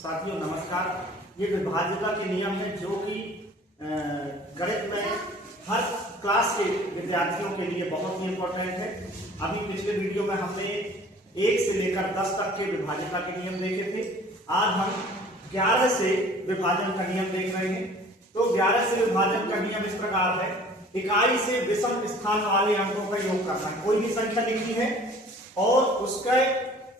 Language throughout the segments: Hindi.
साथियों नमस्कार। ये विभाज्यता के नियम है जो कि गणित में हर क्लास के विद्यार्थियों के लिए बहुत ही इंपॉर्टेंट है। अभी पिछले वीडियो में हमने 1 से लेकर 10 तक के विभाज्यता के नियम देखे थे। आज हम 11 से विभाजन का नियम देख रहे हैं। तो 11 से विभाजन का नियम इस प्रकार है, इकाई से विषम स्थान वाले अंकों का योग करना है। कोई भी संख्या लिखी है और उसके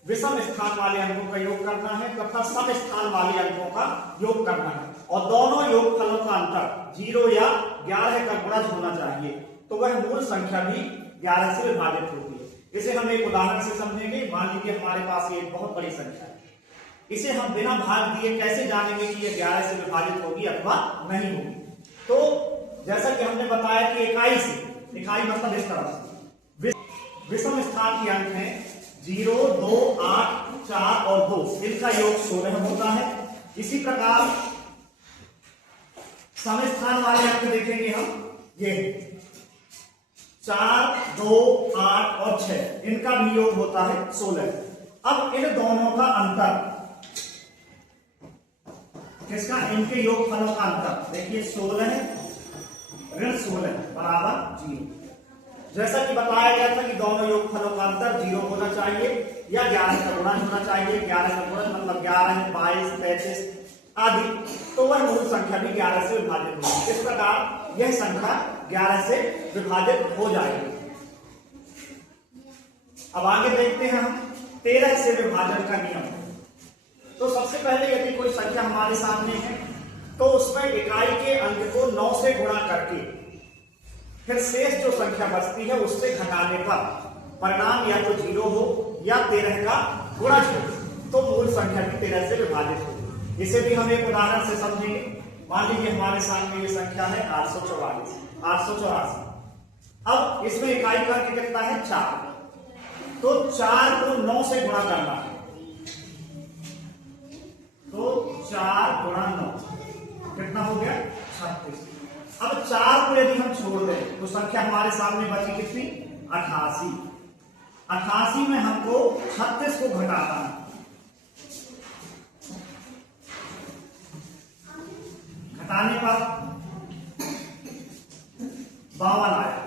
विषम स्थान वाले अंकों का योग करना है तथा सम स्थान वाले अंकों का योग करना है और दोनों योग फलों का अंतर 0 या 11 का गुणज होना चाहिए, तो वह मूल संख्या भी 11 से विभाजित होती है। इसे हम एक उदाहरण से समझेंगे। मान लीजिए हमारे पास ये बहुत बड़ी संख्या है, इसे हम बिना भाग दिए कैसे जानेंगे कि ये 11 से विभाजित होगी अथवा नहीं होगी। तो जैसा कि हमने बताया कि इकाई मतलब इस तरह से विषम स्थान के अंक है 0, 2, 8, 4 और 2, इनका योग 16 होता है। इसी प्रकार सम स्थान वाले अंक देखेंगे हम, ये 4, 2, 8 और 6, इनका भी योग होता है 16। अब इन दोनों का अंतर किसका, इनके योग फलों का अंतर देखिए 16 ऋण 16 बराबर 0। जैसा कि बताया गया था कि दोनों योग फलों का अंतर 0 होना चाहिए या 11 का गुणज होना चाहिए। 11 का गुणज मतलब 11, 22, 33 आदि, तो वह मूल संख्या भी 11 से विभाजित होगी। इस प्रकार यह संख्या 11 से विभाजित हो जाएगी। अब आगे देखते हैं हम 13 से विभाजन का नियम। तो सबसे पहले यदि कोई संख्या हमारे सामने है तो उसमें इकाई के अंक को 9 से गुणा करके फिर शेष जो संख्या बचती है उससे घटाने पर परिणाम या तो 0 हो या 13 का गुणज हो, तो मूल संख्या भी 13 से विभाजित हो। इसे भी हम एक उदाहरण से समझेंगे। मान लीजिए हमारे सामने ये संख्या है 884। अब इसमें इकाई का अंक कितना है 4, तो 4 को 9 से गुणा करना है, तो 4 गुणा 9 कितना हो गया 36। अब 4 को यदि हम छोड़ दें तो संख्या हमारे सामने बची कितनी 88। 88 में हमको 36 को घटाना है, घटाने पर 52 आया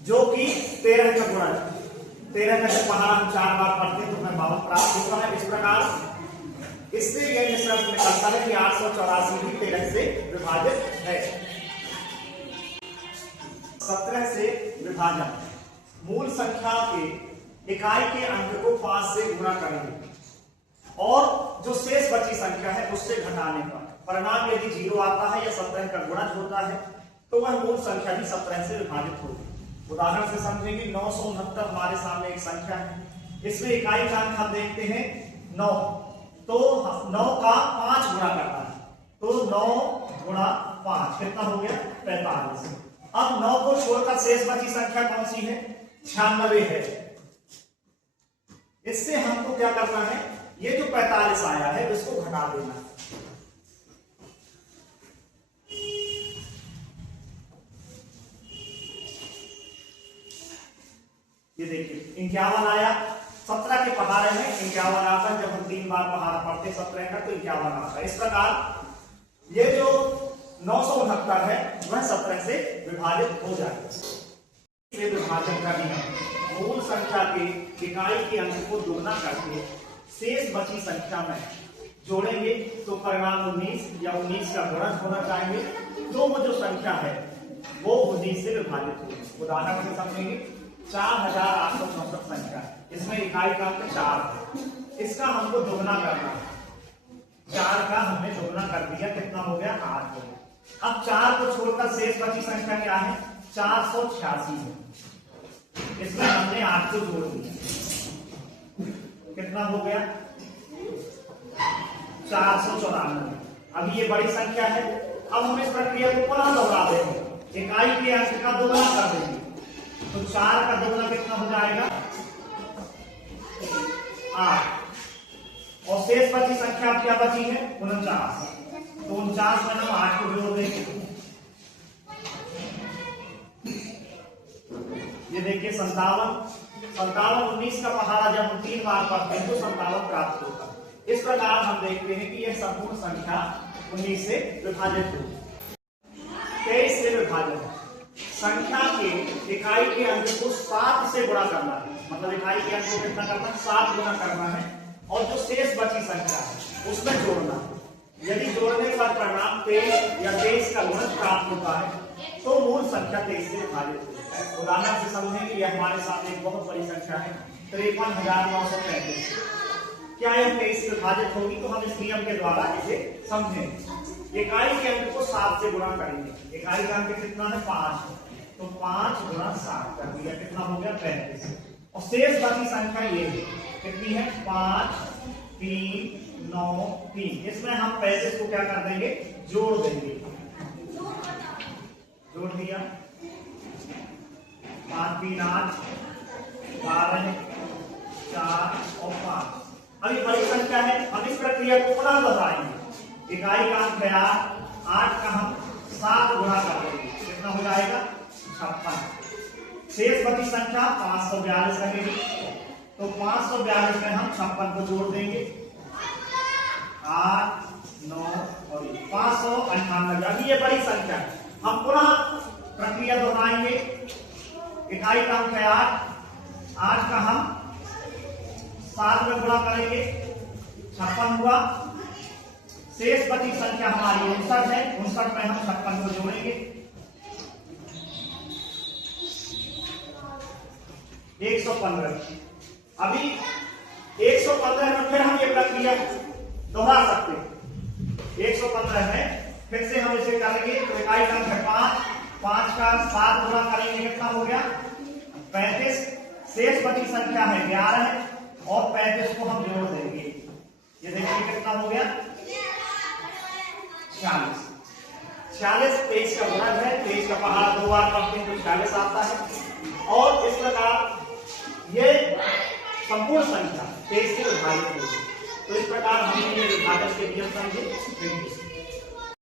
जो कि 13 का गुणा है। 13 का जब पहाड़ हम 4 बार पढ़ते तो हमें 52 प्राप्त होता है। इस प्रकार इससे यह निष्कर्ष निकलता है कि 884 भी 13 से विभाजित है। 17 से विभाजन, मूल संख्या के इकाई के अंक को 5 से गुणा करेंगे और जो शेष बची संख्या है उससे घटाने पर परिणाम यदि 0 आता है या 17 का गुणज होता है तो वह मूल संख्या भी 17 से विभाजित होगी। उदाहरण से समझेंगे 969 हमारे सामने एक संख्या है, इसमें इकाई का अंक हम देखते हैं 9, तो 9 का 5 गुणा करना है, तो 9 गुणा 5 कितना हो गया 45। अब 9 को छोड़कर शेष बची संख्या कौन सी है 96 है। इससे हमको क्या करना है, ये जो 45 आया है इसको घटा देना है। ये देखिए 51 आया, 17 के पहाड़े में 51 आता है। जब हम 3 बार पहाड़ पढ़ते 17 का तो 51 आता है। इस प्रकार ये जो 969 है वह 17 से विभाजित हो जाएगा। विभाजन का नियम, मूल संख्या के इकाई के अंक को दुगना करके शेष बची संख्या में जोड़ेंगे तो परिणाम 19 या 19 का गुणज होना चाहिए, तो वो जो संख्या है वो 19 से विभाजित होगी। उदाहरण से समझेंगे 4864 संख्या, इसमें इकाई का अंक 4 है, इसका हमको दुगना करना है। 4 का हमने दुगना कर दिया, कितना हो गया 8 हो गया। अब 4 को छोड़कर शेष बची संख्या क्या है 486 है, इसमें हमने 8 को जोड़ दिया, कितना हो गया 494। अभी ये बड़ी संख्या है। अब हम इस प्रक्रिया को पुनः दोहरा देंगे, इकाई के अंक का दोगुना कर देंगे, तो 4 का दोगुना कितना हो जाएगा 8 और शेष बची संख्या क्या बची है 49, तो 49 में हम 8 को जोड़ देंगे, ये देखिए 57। 57 19 का पहाड़ा जब हम 3 बार पढ़ते हैं तो 57 प्राप्त होता है। इस प्रकार हम देखते हैं कि यह संपूर्ण संख्या 19 से विभाजित हुई। 23 से विभाजन, संख्या के इकाई के अंक को 7 से गुणा करना है, मतलब इकाई के अंक को कितना करना है, 7 गुना करना है, और जो शेष बची संख्या है उसमें जोड़ना है। यदि जोड़ने पर परिणाम 23 या 23 का गुणज प्राप्त होता है तो मूल संख्या 23 से विभाजित होती है। उदाहरण से समझें कि यह हमारे सामने एक बहुत बड़ी संख्या है 53,935। क्या यह 23 से विभाजित होगी? तो हम इस नियम के द्वारा इसे समझेंगे। इकाई के अंक को 7 से गुणा करेंगे। इकाई का अंक कितना है? 5, तो 5 गुणा 7 कर दिया, कितना हो गया? 35। और शेष बची संख्या ये है, कितनी है? 5, 3, 9, 3। इसमें हम 35 को क्या कर देंगे? जोड़ देंगे। जोड़ दिया, 5, 3, 8, 12, 4 और 5। अभी बड़ी संख्या है, हम इस प्रक्रिया को पुनः दोहराएंगे। इकाई का अंक है 8 का हम 7 गुणा कर देंगे, कितना हो जाएगा? 56। शेष बची संख्या 542 रहेगी, तो 542 में हम 56 को जोड़ देंगे। 8, 9 और 598। अभी ये बड़ी संख्या है, हम पुनः प्रक्रिया दोहराएंगे। इकाई का अंक है 8 का हम 7 में गुणा करेंगे, 56 हुआ। शेष बची संख्या हमारी 59 है, 59 में हम 56 को जोड़ेंगे। 115। अभी 115 में फिर हम ये प्रक्रिया दोहरा सकते हैं। 115 में फिर से हम इसे करेंगे, तो इकाई का अंक है 5 का 7 गुणा करेंगे, कितना हो गया? 35। शेष बची संख्या है 11 और 35 को हम जोड़ देंगे, ये देखिए कितना हो गया? 46। 46 23 का गुणज है, 23 का पहाड़ा 2 बार पढ़ते हैं तो 46 आता है। और इस प्रकार ये संपूर्ण संख्या 23 से विभाजित होगी। तो इस प्रकार हमने ये विभाजन के नियम समझे।